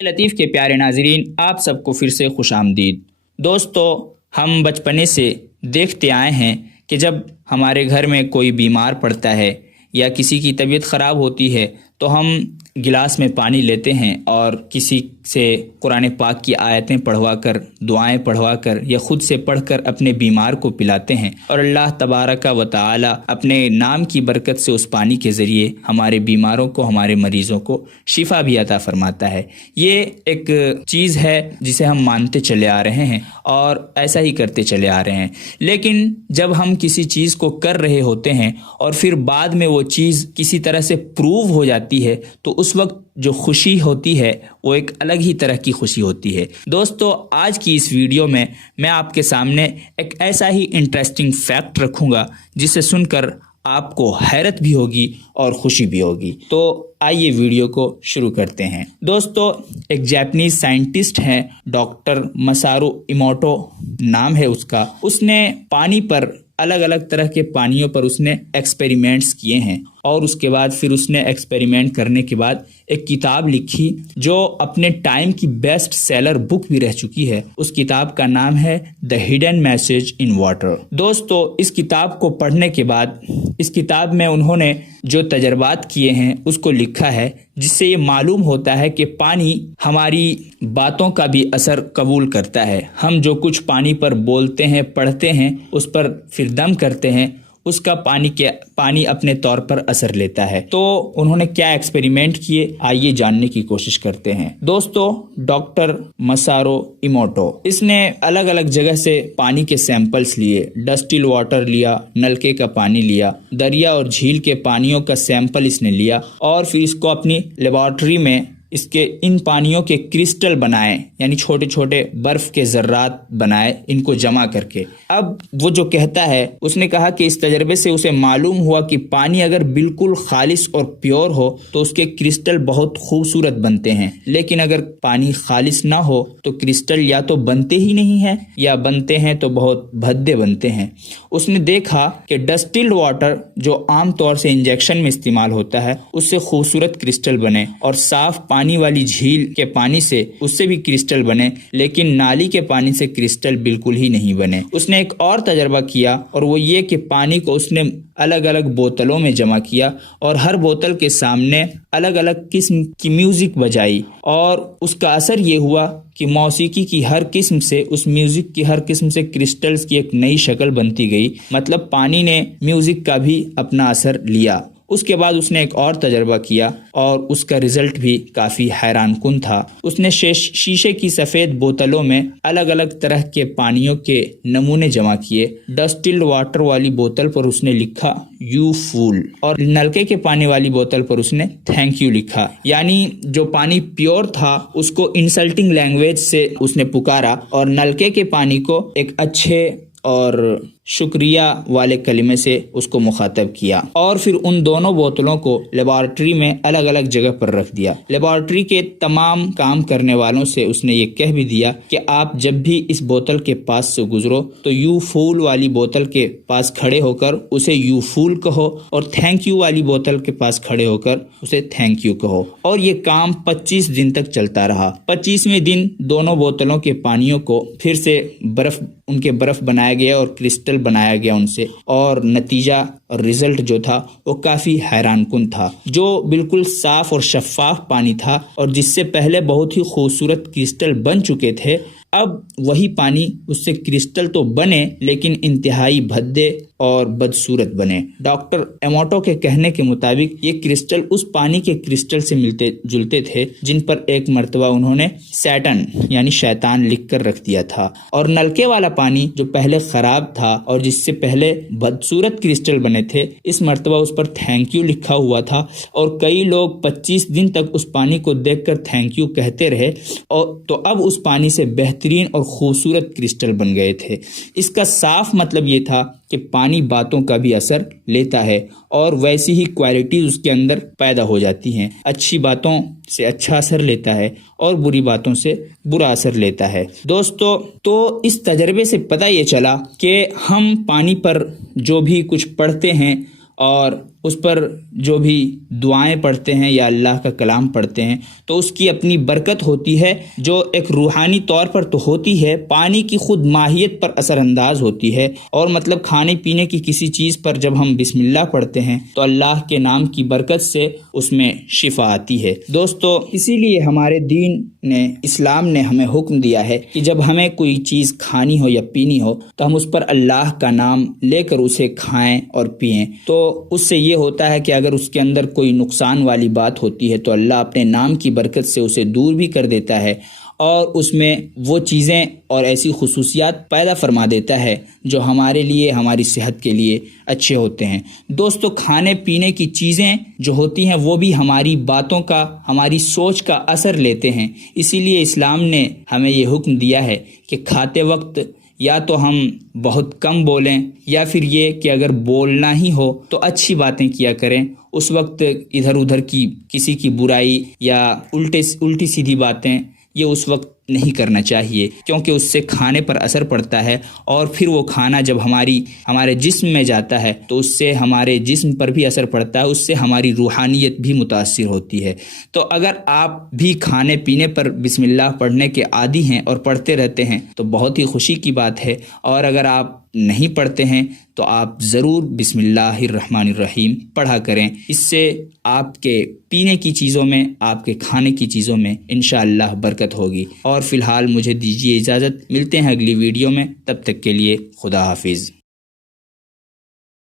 لطیف کے پیارے ناظرین، آپ سب کو پھر سے خوش آمدید۔ دوستو، ہم بچپنے سے دیکھتے آئے ہیں کہ جب ہمارے گھر میں کوئی بیمار پڑتا ہے یا کسی کی طبیعت خراب ہوتی ہے تو ہم گلاس میں پانی لیتے ہیں اور کسی سے قرآن پاک کی آیتیں پڑھوا کر، دعائیں پڑھوا کر یا خود سے پڑھ کر اپنے بیمار کو پلاتے ہیں، اور اللہ تبارک و تعالی اپنے نام کی برکت سے اس پانی کے ذریعے ہمارے بیماروں کو، ہمارے مریضوں کو شفا بھی عطا فرماتا ہے۔ یہ ایک چیز ہے جسے ہم مانتے چلے آ رہے ہیں اور ایسا ہی کرتے چلے آ رہے ہیں، لیکن جب ہم کسی چیز کو کر رہے ہوتے ہیں اور پھر بعد میں وہ چیز کسی طرح سے پروو ہو جاتی ہے تو اس وقت جو خوشی ہوتی ہے وہ ایک الگ ہی طرح کی خوشی ہوتی ہے۔ دوستو، آج کی اس ویڈیو میں آپ کے سامنے ایک ایسا ہی انٹرسٹنگ فیکٹ رکھوں گا جسے سن کر آپ کو حیرت بھی ہوگی اور خوشی بھی ہوگی۔ تو آئیے ویڈیو کو شروع کرتے ہیں۔ دوستو، ایک جاپنیز سائنٹسٹ ہیں، ڈاکٹر مسارو ایموٹو نام ہے اس کا۔ اس نے پانی پر، الگ الگ طرح کے پانیوں پر اس نے ایکسپیریمنٹس کیے ہیں، اور اس کے بعد پھر اس نے ایکسپیریمنٹ کرنے کے بعد ایک کتاب لکھی جو اپنے ٹائم کی بیسٹ سیلر بک بھی رہ چکی ہے۔ اس کتاب کا نام ہے the hidden message in water. دوستو، اس کتاب کو پڑھنے کے بعد اس کتاب میں انہوں نے جو تجربات کیے ہیں اس کو لکھا ہے، جس سے یہ معلوم ہوتا ہے کہ پانی ہماری باتوں کا بھی اثر قبول کرتا ہے۔ ہم جو کچھ پانی پر بولتے ہیں، پڑھتے ہیں، اس پر پھر دم کرتے ہیں، اس کا پانی اپنے طور پر اثر لیتا ہے۔ تو انہوں نے کیا ایکسپیریمنٹ کیے، آئیے جاننے کی کوشش کرتے ہیں۔ دوستو، ڈاکٹر مسارو ایموٹو، اس نے الگ الگ جگہ سے پانی کے سیمپلز لیے، ڈسٹل واٹر لیا، نلکے کا پانی لیا، دریا اور جھیل کے پانیوں کا سیمپل اس نے لیا، اور پھر اس کو اپنی لیبارٹری میں ان پانیوں کے کرسٹل بنائے، یعنی چھوٹے چھوٹے برف کے ذرات بنائے، ان کو جمع کر کے۔ اب وہ جو کہتا ہے، اس نے کہا کہ اس تجربے سے اسے معلوم ہوا کہ پانی اگر بالکل خالص اور پیور ہو تو اس کے کرسٹل بہت خوبصورت بنتے ہیں، لیکن اگر پانی خالص نہ ہو تو کرسٹل یا تو بنتے ہی نہیں ہیں یا بنتے ہیں تو بہت بھدے بنتے ہیں۔ اس نے دیکھا کہ ڈسٹلڈ واٹر جو عام طور سے انجیکشن میں استعمال ہوتا ہے، اس سے خوبصورت کرسٹل بنے، اور صاف پانی والی جھیل کے پانی سے اس سے بھی کرسٹل بنے، لیکن نالی کے پانی سے کرسٹل بالکل ہی نہیں بنے۔ اس نے ایک اور تجربہ کیا، اور وہ یہ کہ پانی کو اس نے الگ الگ بوتلوں میں جمع کیا اور ہر بوتل کے سامنے الگ الگ قسم کی میوزک بجائی، اور اس کا اثر یہ ہوا کہ موسیقی کی ہر قسم سے، اس میوزک کی ہر قسم سے کرسٹلز کی ایک نئی شکل بنتی گئی۔ مطلب پانی نے میوزک کا بھی اپنا اثر لیا۔ اس کے بعد اس نے ایک اور تجربہ کیا اور اس کا رزلٹ بھی کافی حیران کن تھا۔ اس نے شیشے کی سفید بوتلوں میں الگ الگ طرح کے پانیوں کے نمونے جمع کیے۔ ڈسٹلڈ واٹر والی بوتل پر اس نے لکھا یو فول، اور نلکے کے پانی والی بوتل پر اس نے تھینک یو لکھا۔ یعنی جو پانی پیور تھا اس کو انسلٹنگ لینگویج سے اس نے پکارا، اور نلکے کے پانی کو ایک اچھے اور شکریہ والے کلمے سے اس کو مخاطب کیا، اور پھر ان دونوں بوتلوں کو لیبارٹری میں الگ الگ جگہ پر رکھ دیا۔ لیبارٹری کے تمام کام کرنے والوں سے اس نے یہ کہہ بھی دیا کہ آپ جب بھی اس بوتل کے پاس سے گزرو تو یو فول والی بوتل کے پاس کھڑے ہو کر اسے یو فول کہو، اور تھینک یو والی بوتل کے پاس کھڑے ہو کر اسے تھینک یو کہو۔ اور یہ کام 25 دن تک چلتا رہا۔ 25ویں دن دونوں بوتلوں کے پانیوں کو پھر سے ان کے برف بنایا گیا اور کرسٹل بنایا گیا ان سے، اور نتیجہ اور رزلٹ جو تھا وہ کافی حیران کن تھا۔ جو بالکل صاف اور شفاف پانی تھا اور جس سے پہلے بہت ہی خوبصورت کرسٹل بن چکے تھے، اب وہی پانی اس سے کرسٹل تو بنے لیکن انتہائی بھدے اور بدصورت بنے۔ ڈاکٹر ایموٹو کے کہنے کے مطابق یہ کرسٹل اس پانی کے کرسٹل سے ملتے جلتے تھے جن پر ایک مرتبہ انہوں نے سیٹن یعنی شیطان لکھ کر رکھ دیا تھا، اور نلکے والا پانی جو پہلے خراب تھا اور جس سے پہلے بدصورت کرسٹل بنے تھے، اس مرتبہ اس پر تھینک یو لکھا ہوا تھا، اور کئی لوگ 25 دن تک اس پانی کو دیکھ کر تھینک یو کہتے رہے، اور تو اب اس پانی سے بہترین اور خوبصورت کرسٹل بن گئے تھے۔ اس کا صاف مطلب یہ تھا کہ پانی باتوں کا بھی اثر لیتا ہے، اور ویسی ہی کوالٹیز اس کے اندر پیدا ہو جاتی ہیں۔ اچھی باتوں سے اچھا اثر لیتا ہے اور بری باتوں سے برا اثر لیتا ہے۔ دوستو، تو اس تجربے سے پتہ یہ چلا کہ ہم پانی پر جو بھی کچھ پڑھتے ہیں اور اس پر جو بھی دعائیں پڑھتے ہیں یا اللہ کا کلام پڑھتے ہیں تو اس کی اپنی برکت ہوتی ہے، جو ایک روحانی طور پر تو ہوتی ہے، پانی کی خود ماہیت پر اثر انداز ہوتی ہے، اور مطلب کھانے پینے کی کسی چیز پر جب ہم بسم اللہ پڑھتے ہیں تو اللہ کے نام کی برکت سے اس میں شفا آتی ہے۔ دوستو، اسی لیے ہمارے دین نے، اسلام نے ہمیں حکم دیا ہے کہ جب ہمیں کوئی چیز کھانی ہو یا پینی ہو تو ہم اس پر اللہ کا نام لے کر اسے کھائیں اور پئیں۔ تو اس سے یہ ہوتا ہے کہ اگر اس کے اندر کوئی نقصان والی بات ہوتی ہے تو اللہ اپنے نام کی برکت سے اسے دور بھی کر دیتا ہے، اور اس میں وہ چیزیں اور ایسی خصوصیات پیدا فرما دیتا ہے جو ہمارے لیے، ہماری صحت کے لیے اچھے ہوتے ہیں۔ دوستو، کھانے پینے کی چیزیں جو ہوتی ہیں وہ بھی ہماری باتوں کا، ہماری سوچ کا اثر لیتے ہیں۔ اسی لیے اسلام نے ہمیں یہ حکم دیا ہے کہ کھاتے وقت یا تو ہم بہت کم بولیں، یا پھر یہ کہ اگر بولنا ہی ہو تو اچھی باتیں کیا کریں۔ اس وقت ادھر ادھر کی کسی کی برائی یا الٹی سیدھی باتیں یہ اس وقت نہیں کرنا چاہیے، کیونکہ اس سے کھانے پر اثر پڑتا ہے، اور پھر وہ کھانا جب ہمارے جسم میں جاتا ہے تو اس سے ہمارے جسم پر بھی اثر پڑتا ہے، اس سے ہماری روحانیت بھی متاثر ہوتی ہے۔ تو اگر آپ بھی کھانے پینے پر بسم اللہ پڑھنے کے عادی ہیں اور پڑھتے رہتے ہیں تو بہت ہی خوشی کی بات ہے، اور اگر آپ نہیں پڑھتے ہیں تو آپ ضرور بسم اللہ الرحمن الرحیم پڑھا کریں۔ اس سے آپ کے پینے کی چیزوں میں، آپ کے کھانے کی چیزوں میں انشاءاللہ برکت ہوگی۔ اور فی الحال مجھے دیجیے اجازت، ملتے ہیں اگلی ویڈیو میں، تب تک کے لیے خدا حافظ۔